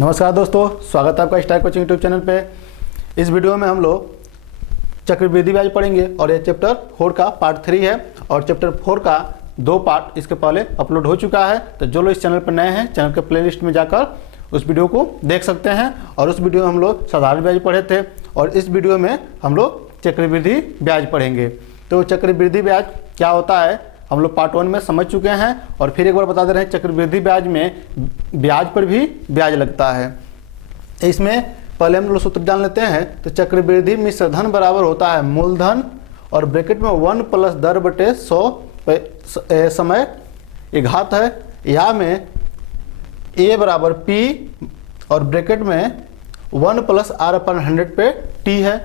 नमस्कार दोस्तों, स्वागत है आपका स्टार कोचिंग यूट्यूब चैनल पे। इस वीडियो में हम लोग चक्रवृद्धि ब्याज पढ़ेंगे और ये चैप्टर 4 का पार्ट 3 है और चैप्टर 4 का 2 पार्ट इसके पहले अपलोड हो चुका है। तो जो लोग इस चैनल पर नए हैं, चैनल के प्लेलिस्ट में जाकर उस वीडियो को देख सकते हैं। और उस वीडियो में हम लोग साधारण ब्याज पढ़े थे और इस वीडियो में हम लोग चक्रवृद्धि ब्याज पढ़ेंगे। तो चक्रवृद्धि ब्याज क्या होता है हम लोग पार्ट 1 में समझ चुके हैं और फिर एक बार बता दे रहे हैं। चक्रवृद्धि ब्याज में ब्याज पर भी ब्याज लगता है। इसमें पहले हम लोग सूत्र जान लेते हैं। तो चक्रवृद्धि मिश्र धन बराबर होता है मूलधन और ब्रैकेट में 1 प्लस दर बटे 100 समय घात है। यहाँ में ए बराबर पी और ब्रैकेट में 1 प्लस आर अपन 100 पे टी है।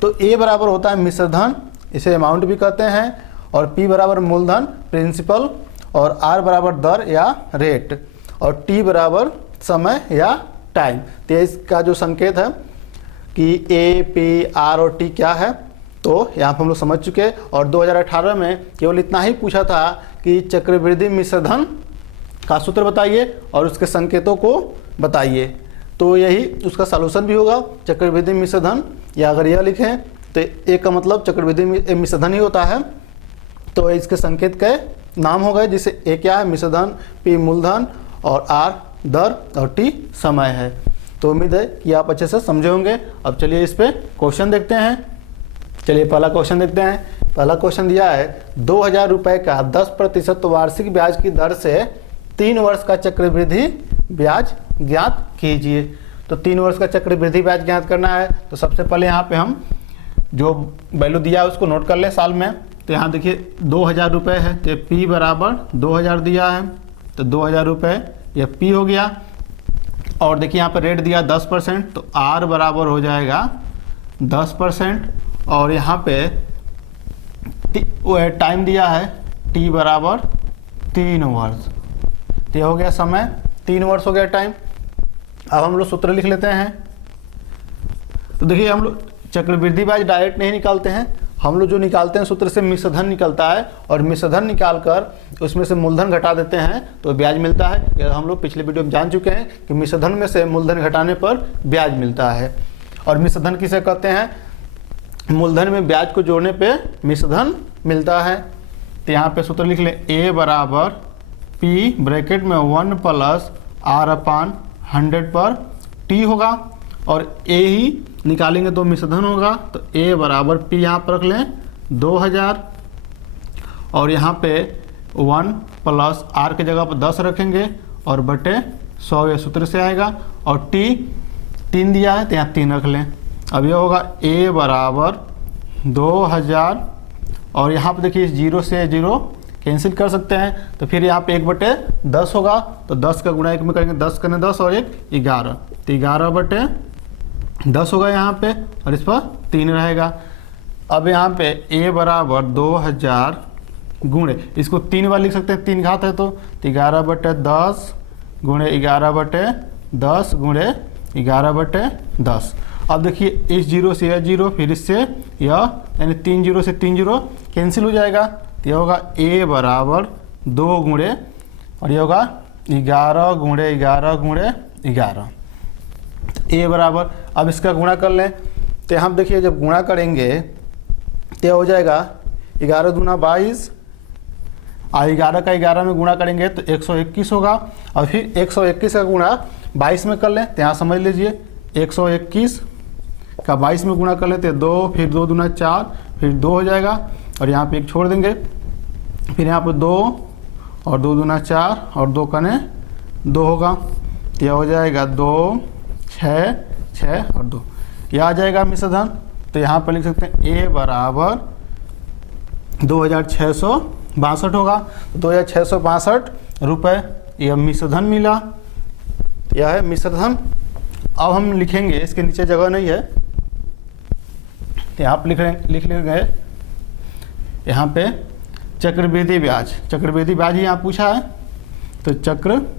तो ए बराबर होता है मिश्र धन, इसे अमाउंट भी कहते हैं, और पी बराबर मूलधन प्रिंसिपल, और आर बराबर दर या रेट, और टी बराबर समय या टाइम। तो इसका जो संकेत है कि ए पी आर और टी क्या है, तो यहाँ पर हम लोग समझ चुके। और 2018 में केवल इतना ही पूछा था कि चक्रवृद्धि मिश्र धन का सूत्र बताइए और उसके संकेतों को बताइए। तो यही उसका सॉल्यूशन भी होगा, चक्रवृद्धि मिश्र धन। या अगर यह लिखें तो ए का मतलब चक्रवृद्धि मिश्र धन ही होता है। तो इसके संकेत के नाम हो गए, जिसे ए क्या है मिश्र धन, पी मूलधन और आर दर और टी समय है। तो उम्मीद है कि आप अच्छे से समझे होंगे। अब चलिए इस पे क्वेश्चन देखते हैं। चलिए पहला क्वेश्चन देखते हैं। पहला क्वेश्चन दिया है 2000 रुपये का 10% वार्षिक ब्याज की दर से 3 वर्ष का चक्रवृद्धि ब्याज ज्ञात कीजिए। तो 3 वर्ष का चक्रवृद्धि ब्याज ज्ञात करना है। तो सबसे पहले यहाँ पे हम जो वैल्यू दिया है उसको नोट कर लें साल में। तो यहाँ देखिए 2000 रुपये है, तो पी बराबर 2000 दिया है, तो 2000 रुपये यह पी हो गया। और देखिए यहाँ पर रेट दिया 10%, तो आर बराबर हो जाएगा 10%। और यहाँ पे टाइम दिया है टी बराबर 3 वर्ष। तो ये हो गया समय, 3 वर्ष हो गया टाइम। अब हम लोग सूत्र लिख लेते हैं। तो देखिए हम लोग चक्रवृद्धि ब्याज डायरेक्ट नहीं निकालते हैं, हम लोग जो निकालते हैं सूत्र से मिश्र धन निकलता है और मिश्र धन निकाल कर उसमें से मूलधन घटा देते हैं तो ब्याज मिलता है। यह हम लोग पिछले वीडियो में जान चुके हैं कि मिश्र धन में से मूलधन घटाने पर ब्याज मिलता है। और मिश्र धन किसे कहते हैं? मूलधन में ब्याज को जोड़ने पे मिश्र धन मिलता है। तो यहाँ पे सूत्र लिख लें, ए बराबर पी ब्रैकेट में 1 प्लस आर अपान 100 पर टी होगा, और ए ही निकालेंगे तो मिश्र धन होगा। तो ए बराबर पी यहाँ पर रख लें 2000, और यहाँ पे 1 प्लस आर की जगह पर 10 रखेंगे और बटे 100 ये सूत्र से आएगा। और टी 3 दिया है तो यहाँ 3 रख लें। अब ये होगा ए बराबर 2000, और यहाँ पे देखिए 0 से 0 कैंसिल कर सकते हैं, तो फिर यहाँ पे 1/10 होगा। तो 10 का गुणा 1 में करेंगे, 10 करने 10 और 1 11, तो 11/10 होगा यहाँ पे, और इस पर 3 रहेगा। अब यहाँ पे ए बराबर 2000 गुणे, इसको 3 बार लिख सकते हैं, 3 घात है तो 11/10 गुणे 11/10 गुणे 11/10। अब देखिए इस 0 से यह 0, फिर इससे यह, यानी 3 0 से 3 0 कैंसिल हो जाएगा। तो यह होगा ए बराबर 2 गुणे, और यह होगा 11 गुणे 11 गुणे 11, ए बराबर। अब इसका गुणा कर लें। तो यहाँ देखिए जब गुणा करेंगे तो हो जाएगा 11 दूना 22, और 11 का 11 में गुणा करेंगे तो 121 होगा। और फिर 121 का गुणा 22 में कर लें। तो यहाँ समझ लीजिए 121 का 22 में गुणा कर लेते हैं 2, फिर 2 दूना 4, फिर 2 हो जाएगा, और यहाँ पे 1 छोड़ देंगे। फिर यहाँ पे 2 और 2 दूना 4 और 2 कने 2 होगा। तो यह हो जाएगा 2 6 6 और 2, यह आ जाएगा मिश्र धन। तो यहाँ पर लिख सकते हैं ए बराबर 2662 होगा। 2662 रुपये यह मिश्र धन मिला, यह है मिश्र धन। अब हम लिखेंगे, इसके नीचे जगह नहीं है, तो यहाँ पर लिख लेंगे यहाँ पे चक्रवृद्धि ब्याज। चक्रवृद्धि ब्याज ही यहाँ पूछा है, तो चक्रवृद्धि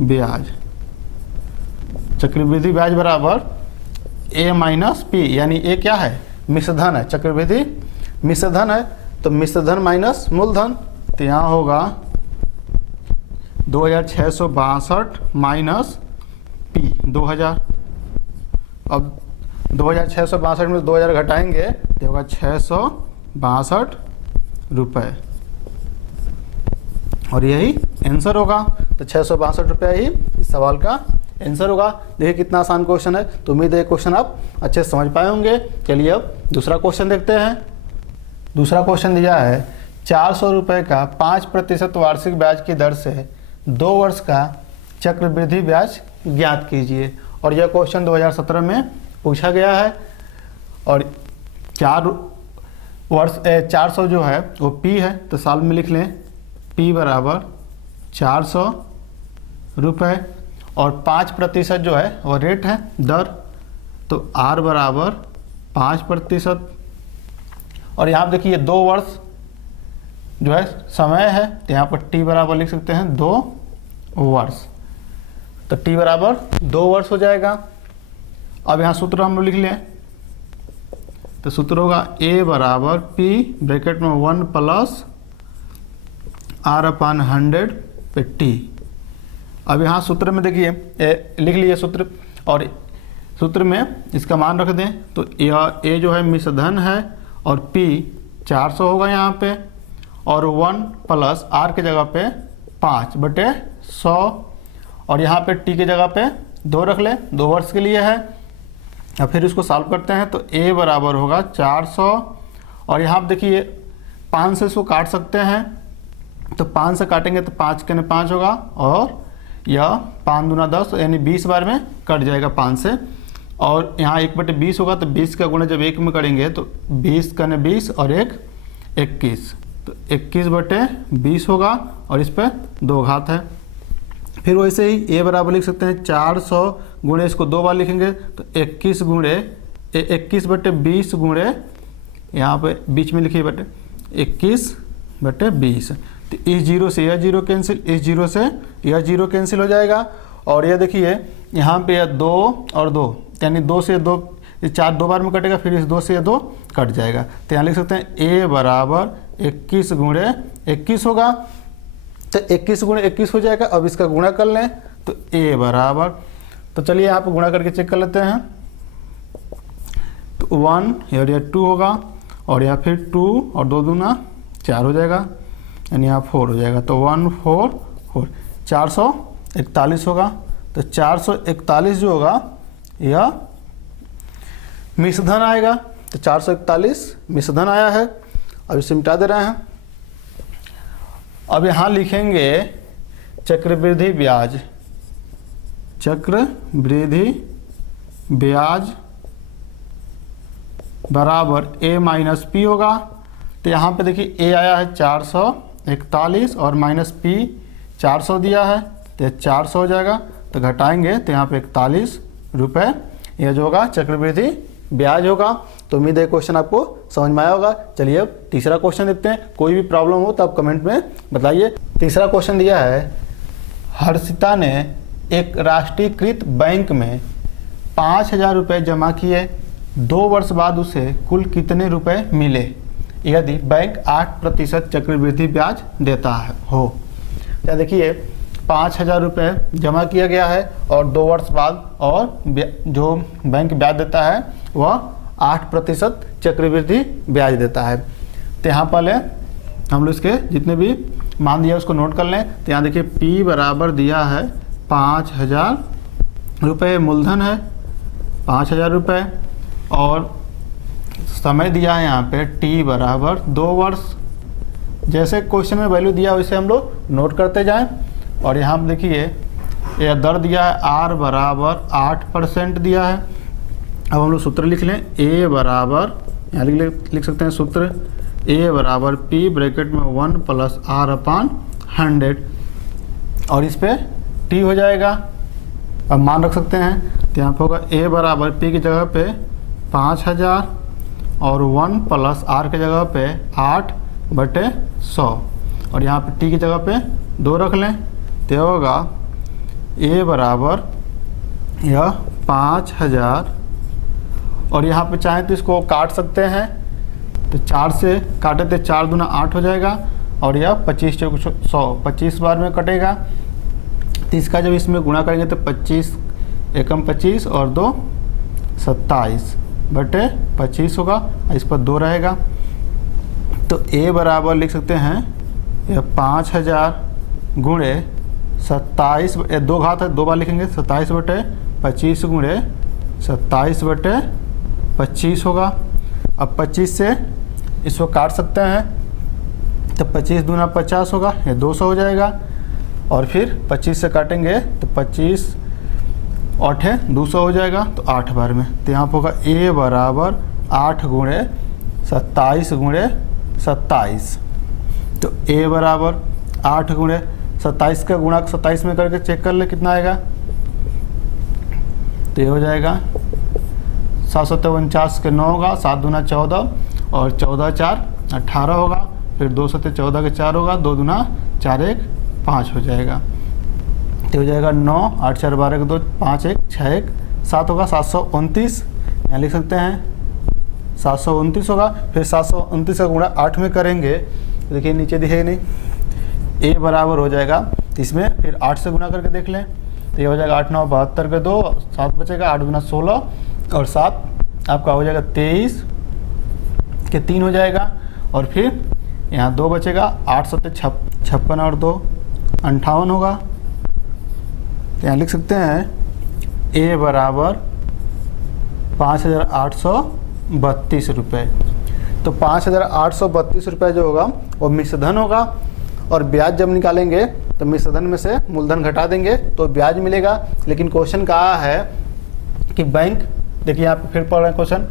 ब्याज, चक्रवृद्धि ब्याज बराबर ए माइनस पी, यानी ए क्या है? मिश्र धन है। चक्रवृद्धि मिश्र धन है, तो मिश्र धन माइनस मूलधन, तो यहाँ होगा 2662 माइनस पी 2000। अब 2662 में 2000 घटाएंगे तो होगा 662 रुपये, और यही आंसर होगा। तो 662 रुपये ही इस सवाल का आंसर होगा। देखिए कितना आसान क्वेश्चन है। तो उम्मीद है क्वेश्चन आप अच्छे से समझ पाए होंगे। चलिए अब दूसरा क्वेश्चन देखते हैं। दूसरा क्वेश्चन दिया है 400 रुपये का 5% वार्षिक ब्याज की दर से 2 वर्ष का चक्रवृद्धि ब्याज ज्ञात कीजिए। और यह क्वेश्चन 2017 में पूछा गया है। और 400 जो है वो पी है, तो साल में लिख लें पी बराबर 400 रुपये, और 5% जो है वो रेट है, दर, तो आर बराबर 5%। और यहाँ पर देखिए 2 वर्ष जो है समय है, तो यहाँ पर टी बराबर लिख सकते हैं 2 वर्ष। तो टी बराबर 2 वर्ष हो जाएगा। अब यहाँ सूत्र हम लोग लिख लें, तो सूत्र होगा ए बराबर पी ब्रैकेट में 1 प्लस आर अपन 100 पे टी। अब यहाँ सूत्र में देखिए लिख लिए सूत्र, और सूत्र में इसका मान रख दें, तो यह ए जो है मिश्रधन है, और पी 400 होगा यहाँ पे, और 1 प्लस आर के जगह पे 5/100, और यहाँ पे टी के जगह पे 2 रख ले, 2 वर्ष के लिए है। अब फिर इसको सॉल्व करते हैं, तो ए बराबर होगा 400, और यहाँ पर देखिए 5 से इसको काट सकते हैं, तो 5 से काटेंगे तो 5 के 5 होगा, और यह 5 दूना 10 यानी 20 बार में कट जाएगा 5 से। और यहाँ 1/20 होगा, तो 20 का गुणा जब 1 में करेंगे तो 20 का 20 और 1 21, तो 21/20 होगा, और इस पर 2 घात है। फिर वैसे ही ए बराबर लिख सकते हैं 400 गुणे, इसको 2 बार लिखेंगे तो 21/20 गुणे, यहाँ पे बीच में लिखिए 21/20। तो इस 0 से यह 0 कैंसिल, इस 0 से यह 0 कैंसिल हो जाएगा। और यह देखिए यहाँ पे यह 2 और 2 यानी 2 से 2, 4 2 बार में कटेगा, फिर इस 2 से यह 2 कट जाएगा। तो यहाँ लिख सकते हैं ए बराबर 21 गुणे 21 होगा, तो 21 गुणे 21 हो जाएगा। अब इसका गुणा कर लें, तो ए बराबर, तो चलिए यहाँ पर गुणा करके चेक कर लेते हैं। तो 1 और यह 2 होगा, और या फिर 2 और 2 दूना 4 हो जाएगा, यानी यहाँ 4 हो जाएगा। तो 1 4 4 441 होगा। तो 441 जो होगा यह मिश्रधन आएगा। तो 441 मिश्रधन आया है। अब इसे मिटा दे रहे हैं। अब यहाँ लिखेंगे चक्रवृद्धि ब्याज, चक्रवृद्धि ब्याज बराबर ए माइनस पी होगा। तो यहाँ पे देखिए ए आया है 441 और माइनस पी 400 दिया है, तो 400 हो जाएगा। तो घटाएंगे तो यहाँ पे 41 रुपये यह जो होगा चक्रवृद्धि ब्याज होगा। तो उम्मीद है क्वेश्चन आपको समझ में आया होगा। चलिए अब तीसरा क्वेश्चन देखते हैं। कोई भी प्रॉब्लम हो तो आप कमेंट में बताइए। तीसरा क्वेश्चन दिया है, हर्षिता ने एक राष्ट्रीयकृत बैंक में 5000 रुपये जमा किए, 2 वर्ष बाद उसे कुल कितने रुपए मिले यदि बैंक 8% चक्रवृद्धि ब्याज देता है हो। क्या देखिए 5000 रुपये जमा किया गया है और 2 वर्ष बाद और जो बैंक ब्याज देता है वह 8% चक्रवृद्धि ब्याज देता है। तो यहाँ पहले हम लोग इसके जितने भी मान दिया उसको नोट कर लें। तो यहाँ देखिए P बराबर दिया है 5000 रुपये, मूलधन है 5000 रुपये, और समय दिया है यहाँ पे T बराबर 2 वर्ष। जैसे क्वेश्चन में वैल्यू दिया वैसे हम लोग नोट करते जाएं। और यहाँ पर देखिए यह दर दिया है R बराबर 8% दिया है। अब हम लोग सूत्र लिख लें, A बराबर यहाँ लिख सकते हैं सूत्र A बराबर P ब्रैकेट में 1 प्लस R/100, और इस पे T हो जाएगा। अब मान रख सकते हैं तो यहाँ पर होगा A बराबर P की जगह पे 5000 और 1 प्लस R की जगह पे 8/100, और यहाँ पे T की जगह पे 2 रख लें तो होगा A बराबर यह 5000, और यहाँ पे चाहें तो इसको काट सकते हैं। तो 4 से काटे तो 4 दूना 8 हो जाएगा, और यह 25 चौक 100 25 बार में कटेगा। तो इसका जब इसमें गुणा करेंगे तो 25 एकम 25 और 2 27 बटे 25 होगा, इस पर 2 रहेगा। तो ए बराबर लिख सकते हैं यह 5000 गुणे 27, 2 घात है 2 बार लिखेंगे, 27 बटे 25 गुणे 27 बटे 25 होगा। अब 25 से इसको काट सकते हैं, तो 25 दूना 50 होगा, ये 200 हो जाएगा। और फिर 25 से काटेंगे तो 25 8 200 हो जाएगा, तो 8 बार में। तो यहाँ पर होगा ए बराबर 8 गुणे 27 गुणे 27। तो ए बराबर 8 गुणे 27 का गुणा 27 में करके चेक कर ले कितना आएगा। तो ये हो जाएगा 749 के 9 होगा, 7 दूना 14 और 14 4 18 होगा, फिर 2 सत्ते 14 के 4 होगा, 2 दूना 4 1 5 हो जाएगा। तो हो जाएगा 9 8 4 12 के 2 5 1 6 1 7 होगा, 729 यहाँ लिख सकते हैं 729 होगा। फिर 729 का गुणा 8 में करेंगे, देखिए नीचे दिखेगा नहीं, ए बराबर हो जाएगा, इसमें फिर 8 से गुणा करके देख लें, तो ये हो जाएगा 8 9 72 के 2 7 बचेगा, 8 गुना 16 और 7 आपका हो जाएगा 23 के 3 हो जाएगा। और फिर यहाँ 2 बचेगा, 8 सत्ते 56 और 2 58 होगा। तो यहाँ लिख सकते हैं ए बराबर 5832 रुपये। तो 5832 रुपये जो होगा वो मिश्र धन होगा, और ब्याज जब निकालेंगे तो मिश्र धन में से मूलधन घटा देंगे तो ब्याज मिलेगा। लेकिन क्वेश्चन कहा है कि बैंक, देखिए यहाँ पे फिर पढ़ रहे हैं क्वेश्चन,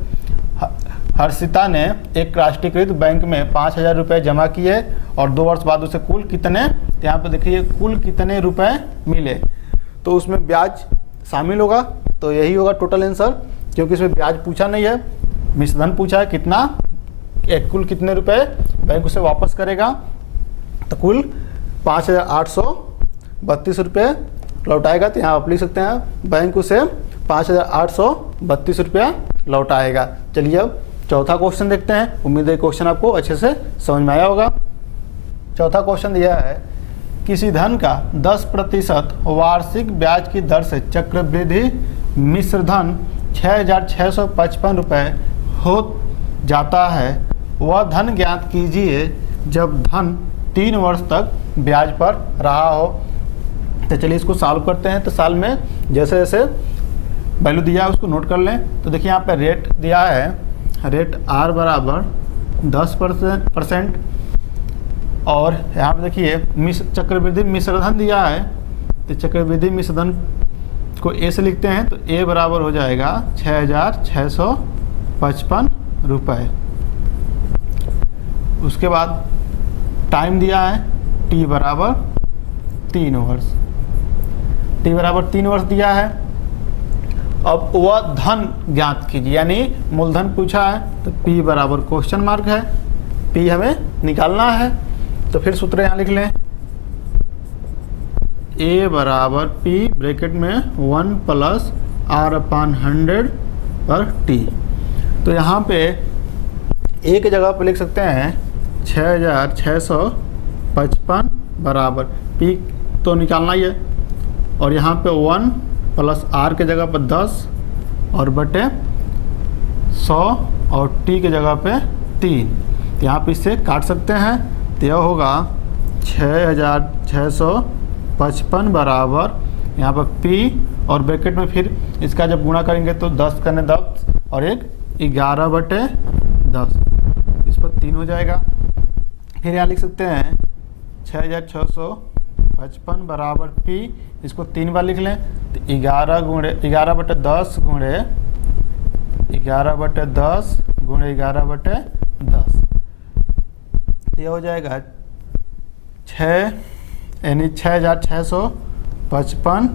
हर्षिता ने एक राष्ट्रीयकृत बैंक में 5000 रुपये जमा किए और 2 वर्ष बाद उसे कुल कितने, यहाँ पे देखिए कुल कितने रुपए मिले, तो उसमें ब्याज शामिल होगा, तो यही होगा टोटल आंसर, क्योंकि इसमें ब्याज पूछा नहीं है, मिश्र धन पूछा है कितना, कुल कितने रुपए बैंक उसे वापस करेगा। तो कुल 5832 रुपये लौटाएगा। तो यहाँ आप लिख सकते हैं बैंक उसे 5832 रुपया लौटाएगा। चलिए अब चौथा क्वेश्चन देखते हैं, उम्मीद है क्वेश्चन आपको अच्छे से समझ में आया होगा। चौथा क्वेश्चन यह है, किसी धन का 10% वार्षिक ब्याज की दर से चक्रवृद्धि मिश्र धन 6655 रुपये हो जाता है, वह धन ज्ञात कीजिए जब धन 3 वर्ष तक ब्याज पर रहा हो। तो चलिए इसको सॉल्व करते हैं। तो साल में जैसे जैसे वैल्यू दिया है उसको नोट कर लें। तो देखिए यहाँ पे रेट दिया है, रेट आर बराबर 10%, और यहाँ पे देखिए चक्रवृद्धि मिश्रधन दिया है, तो चक्रवृद्धि मिश्रधन को ए से लिखते हैं। तो ए बराबर हो जाएगा 6655 रुपये। उसके बाद टाइम दिया है टी बराबर 3 वर्ष, टी बराबर 3 वर्ष दिया है। अब वह धन ज्ञात कीजिए, यानी मूलधन पूछा है, तो पी बराबर क्वेश्चन मार्क है, पी हमें निकालना है। तो फिर सूत्र यहाँ लिख लें, ए बराबर पी ब्रैकेट में 1 + r/100 पर टी। तो यहाँ पे ए की जगह पर लिख सकते हैं 6655 बराबर पी तो निकालना ही है, और यहाँ पे 1 + r के जगह पर 10 और बटे 100 और टी के जगह पे 3। तो यहाँ पे इससे काट सकते हैं, तो यह होगा 6655 बराबर यहाँ पर पी और ब्रैकेट में फिर इसका जब गुणा करेंगे तो 10 करने 10 और 1 11/10, इस पर 3 हो जाएगा। फिर यहाँ लिख सकते हैं 6655 बराबर पी, इसको 3 बार लिख लें, तो 11/10 गुणे 11/10 गुणे 11/10, ये हो जाएगा 6655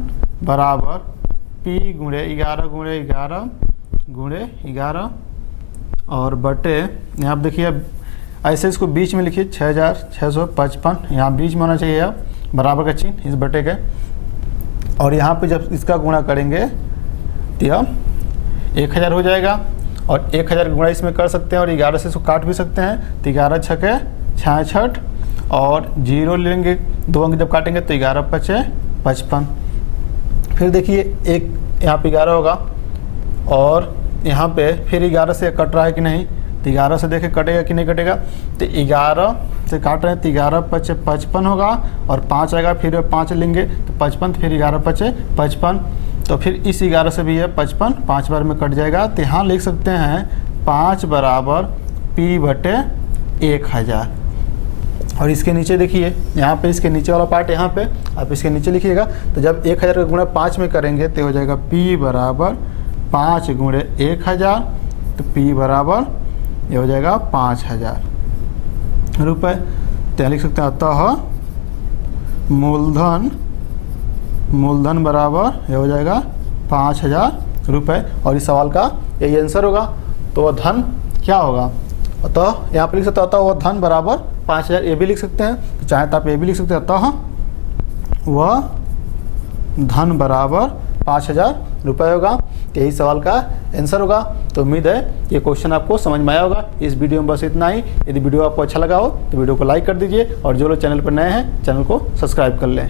बराबर पी गुणे 11 गुणे 11 गुणे 11 और बटे, यहाँ पर देखिए ऐसे इसको बीच में लिखिए 6655, यहाँ बीच में होना चाहिए अब बराबर का चिन्ह इस बटे के, और यहाँ पे जब इसका गुणा करेंगे तो यह 1000 हो जाएगा, और 1000 का गुणा इसमें कर सकते हैं और 11 से इसको काट भी सकते हैं। तो 11 छके 66 और 0 लेंगे, 2 अंक जब काटेंगे तो 11 × 5 = 55। फिर देखिए एक यहाँ पे 11 होगा और यहाँ पे फिर 11 से कट रहा है कि नहीं, तो 11 से देखें कटेगा कि नहीं कटेगा, तो 11 से काट रहे हैं तो 11 पचे 55 होगा और 5 आएगा, फिर 5 लेंगे तो 55, फिर 11 पचे 55, तो फिर इस 11 से भी है 55, 5 बार में कट जाएगा। तो यहाँ लिख सकते हैं 5 बराबर P/1000। और इसके नीचे देखिए यहाँ पे इसके नीचे वाला पार्ट यहाँ पे आप इसके नीचे लिखिएगा, तो जब 1000 का गुणा 5 में करेंगे तो हो जाएगा P बराबर 5 गुणे 1000, तो P बराबर ये हो जाएगा 5000 रुपये। तो लिख सकते हैं अतः मूलधन बराबर ये हो जाएगा 5000 रुपये। और इस सवाल का यही आंसर होगा। तो वह धन क्या होगा, अतः यहाँ पे लिख सकते हैं अतः वह धन बराबर 5000, ये भी लिख सकते हैं, तो चाहे तो आप ये भी लिख सकते हैं अतः वह धन बराबर 5000 रुपये होगा। यही सवाल का आंसर होगा। तो उम्मीद है ये क्वेश्चन आपको समझ में आया होगा। इस वीडियो में बस इतना ही। यदि वीडियो आपको अच्छा लगा हो तो वीडियो को लाइक कर दीजिए और जो लोग चैनल पर नए हैं चैनल को सब्सक्राइब कर लें।